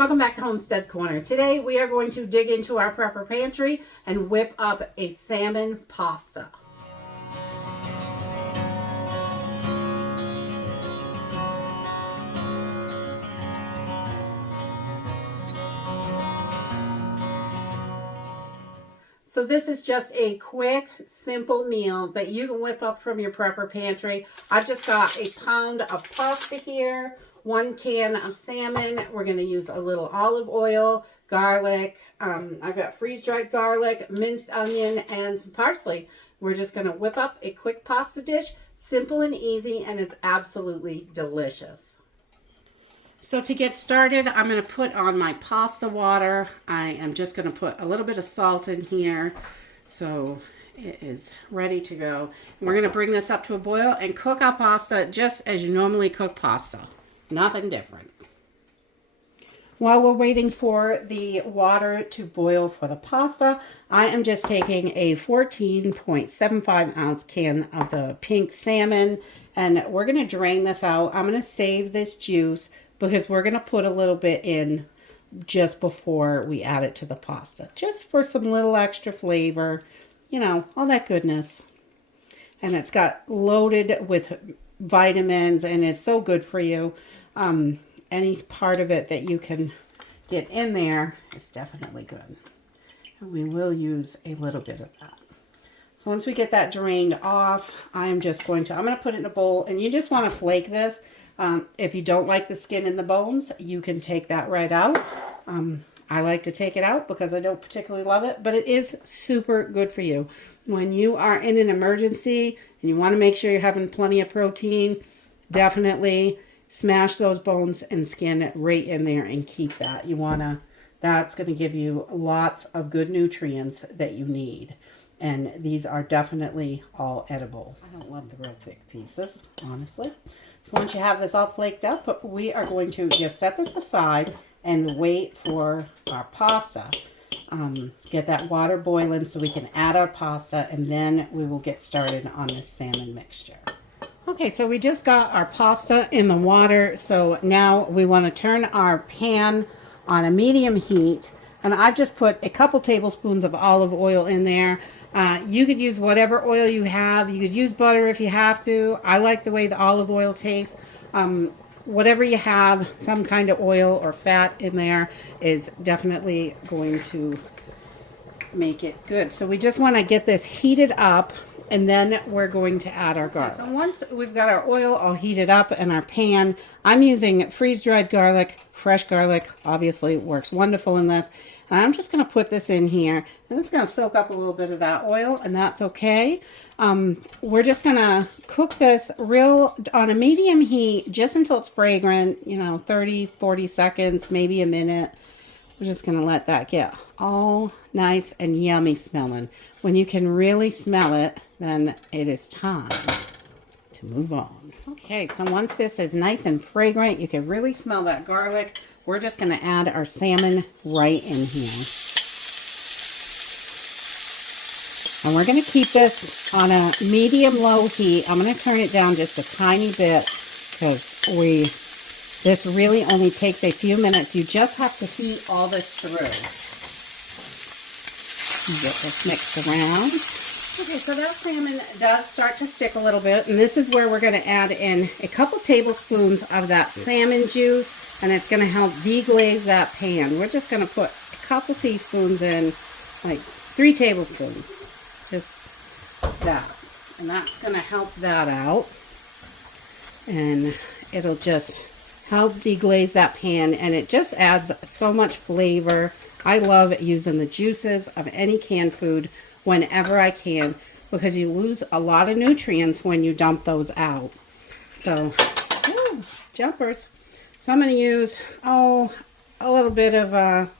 welcome back to Homestead Corner. Today we are going to dig into our prepper pantry and whip up a salmon pasta. So this is just a quick, simple meal that you can whip up from your prepper pantry. I've just got a pound of pasta here, 1 can of salmon. We're going to use a little olive oil, garlic. I've got freeze-dried garlic, minced onion, and some parsley. We're just going to whip up a quick pasta dish, simple and easy, and it's absolutely delicious. So to get started, I'm going to put on my pasta water. I am just going to put a little bit of salt in here so it is ready to go. And we're going to bring this up to a boil and cook our pasta just as you normally cook pasta. Nothing different. While we're waiting for the water to boil for the pasta, I am just taking a 14.75 ounce can of the pink salmon, and we're going to drain this out. I'm going to save this juice because we're going to put a little bit in just before we add it to the pasta. Just for some little extra flavor, you know, all that goodness. And it's got loaded with vitamins and it's so good for you. Any part of it that you can get in there is definitely good. And we will use a little bit of that. So once we get that drained off, I'm going to put it in a bowl, and you just want to flake this. If you don't like the skin and the bones, you can take that right out. I like to take it out because I don't particularly love it, but it is super good for you. When you are in an emergency and you want to make sure you're having plenty of protein, definitely smash those bones and skin right in there and keep that. That's going to give you lots of good nutrients that you need. And these are definitely all edible. I don't love the real thick pieces, honestly. So once you have this all flaked up, we are going to just set this aside and wait for our pasta. Get that water boiling so we can add our pasta, and then we will get started on this salmon mixture. Okay, so we just got our pasta in the water. So now we want to turn our pan on a medium heat. And I've just put a couple tablespoons of olive oil in there. You could use whatever oil you have. You could use butter if you have to. I like the way the olive oil tastes. Whatever you have, some kind of oil or fat in there is definitely going to make it good. So we just want to get this heated up, and then we're going to add our garlic. So once we've got our oil all heated up in our pan, I'm using freeze-dried garlic. Fresh garlic obviously works wonderful in this. And I'm just going to put this in here, and it's going to soak up a little bit of that oil, and that's okay. We're just going to cook this on a medium heat just until it's fragrant, 30, 40 seconds, maybe a minute. We're just going to let that get all nice and yummy smelling. When you can really smell it, then it is time to move on. Okay, so once this is nice and fragrant, you can really smell that garlic. We're just going to add our salmon right in here. And we're going to keep this on a medium-low heat. I'm going to turn it down just a tiny bit because this really only takes a few minutes. You just have to heat all this through. Get this mixed around. Okay, so that salmon does start to stick a little bit, and this is where we're going to add in a couple tablespoons of that salmon juice, and it's going to help deglaze that pan. We're just going to put a couple teaspoons in, like 3 tablespoons, just that, and that's going to help that out, and it'll just help deglaze that pan, and it just adds so much flavor. I love using the juices of any canned food whenever I can, because you lose a lot of nutrients when you dump those out. So, jumpers. So I'm going to use, a little bit of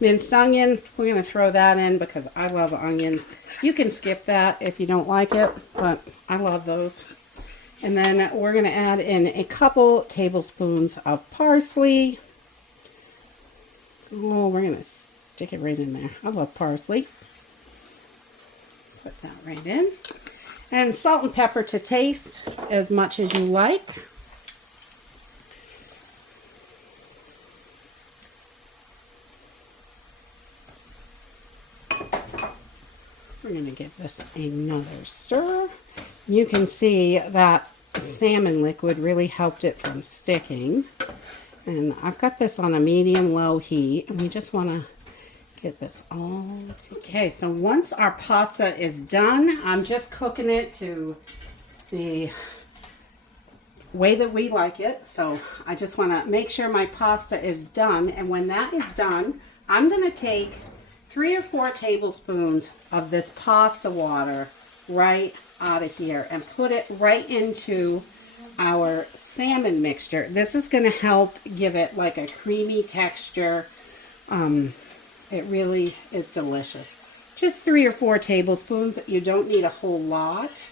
minced onion. We're going to throw that in because I love onions. You can skip that if you don't like it, but I love those. And then we're going to add in a couple tablespoons of parsley. Oh, we're going to stick it right in there. I love parsley. Put that right in. And salt and pepper to taste as much as you like. We're going to give this another stir. You can see that salmon liquid really helped it from sticking. And I've got this on a medium-low heat, and we just want to get this all. Okay, so once our pasta is done, I'm just cooking it to the way that we like it. So I just want to make sure my pasta is done, and when that is done, I'm going to take 3 or 4 tablespoons of this pasta water right out of here and put it right into our salmon mixture. This is going to help give it like a creamy texture. It really is delicious. Just 3 or 4 tablespoons. You don't need a whole lot.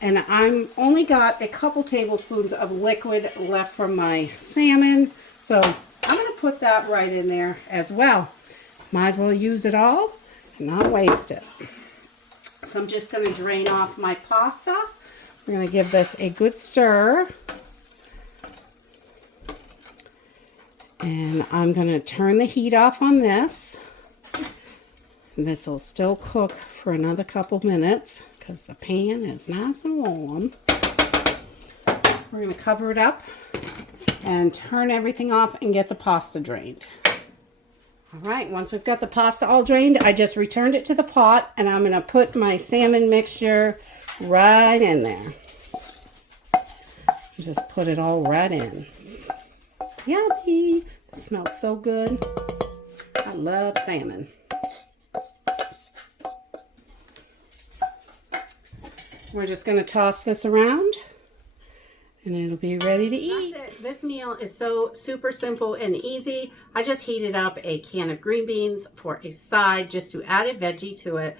And I'm only got a couple tablespoons of liquid left from my salmon. So I'm going to put that right in there as well. Might as well use it all and not waste it. So I'm just going to drain off my pasta. We're going to give this a good stir. And I'm going to turn the heat off on this. This will still cook for another couple minutes because the pan is nice and warm. We're going to cover it up and turn everything off and get the pasta drained. All right, once we've got the pasta all drained, I just returned it to the pot, and I'm going to put my salmon mixture right in there. Just put it all right in. Yummy! It smells so good. I love salmon. We're just going to toss this around, and it'll be ready to eat. That's it. This meal is so super simple and easy. I just heated up a can of green beans for a side just to add a veggie to it.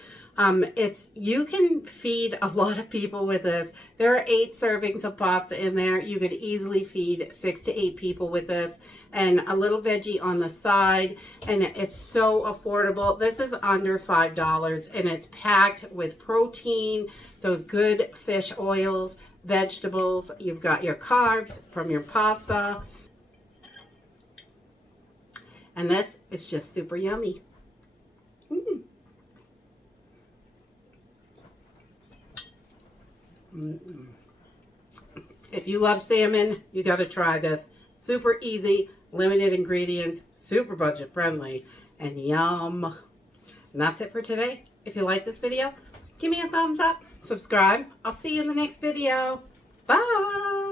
You can feed a lot of people with this. There are 8 servings of pasta in there. You could easily feed 6 to 8 people with this, and a little veggie on the side, and it's so affordable. This is under $5, and it's packed with protein, those good fish oils, vegetables. You've got your carbs from your pasta, and this is just super yummy. If you love salmon, you got to try this. Super easy, limited ingredients, super budget friendly, and yum. And that's it for today. If you like this video, give me a thumbs up, subscribe. I'll see you in the next video. Bye.